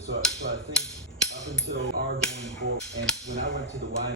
So I think up until our going forward, and when I went to the Y